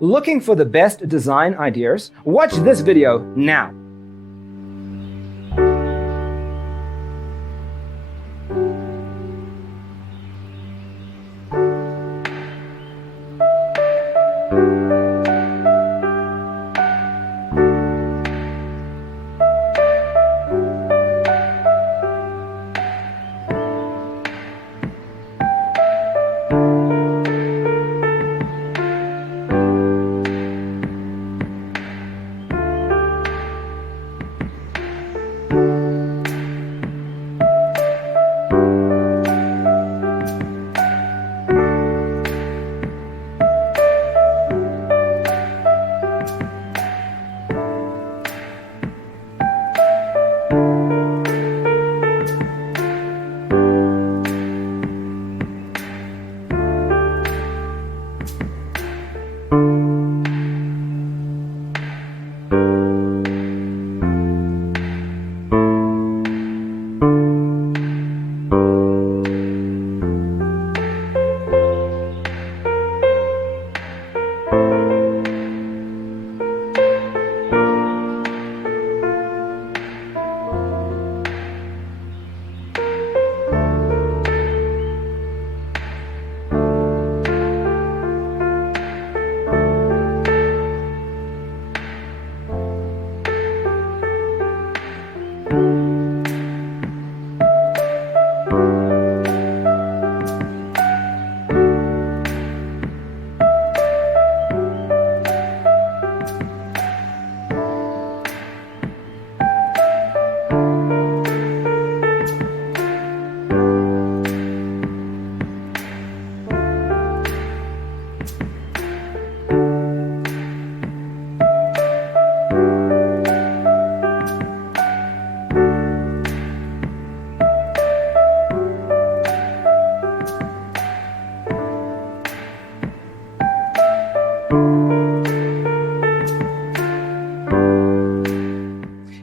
Looking for the best design ideas? Watch this video now.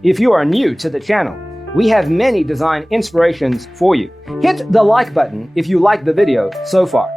If you are new to the channel, we have many design inspirations for you. Hit the like button if you like the video so far.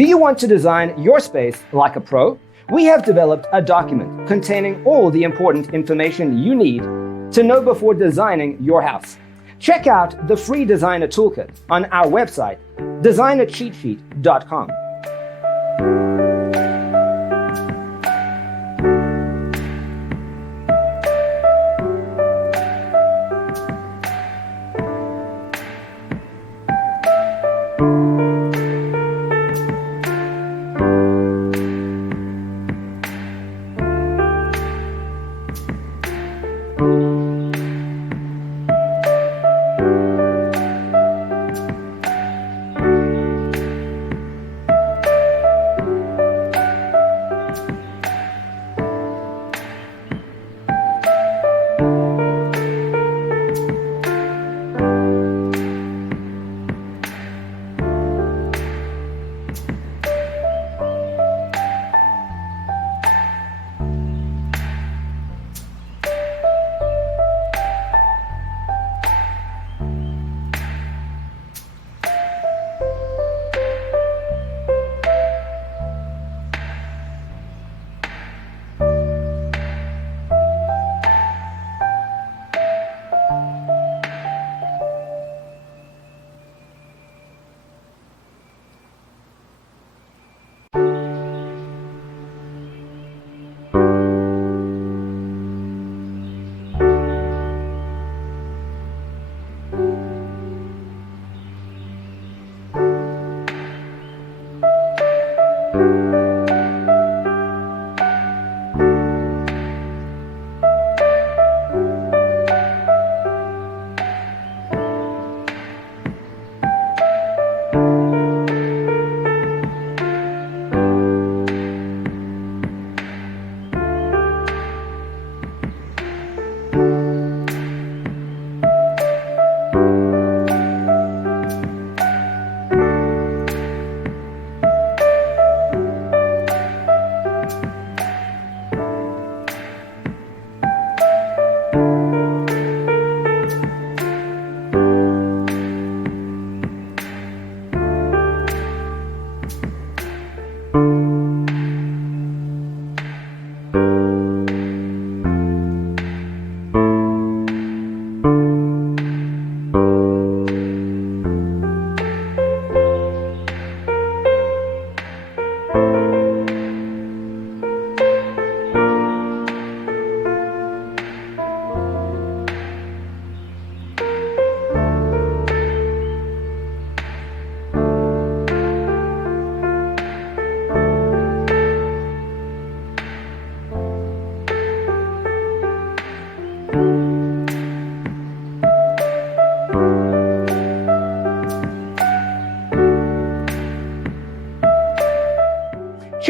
Do you want to design your space like a pro? We have developed a document containing all the important information you need to know before designing your house. Check out the free designer toolkit on our website, designercheatsheet.com.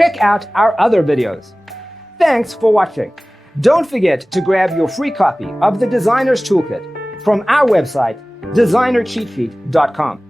Check out our other videos. Thanks for watching. Don't forget to grab your free copy of the Designer's Toolkit from our website, designercheatsheet.com.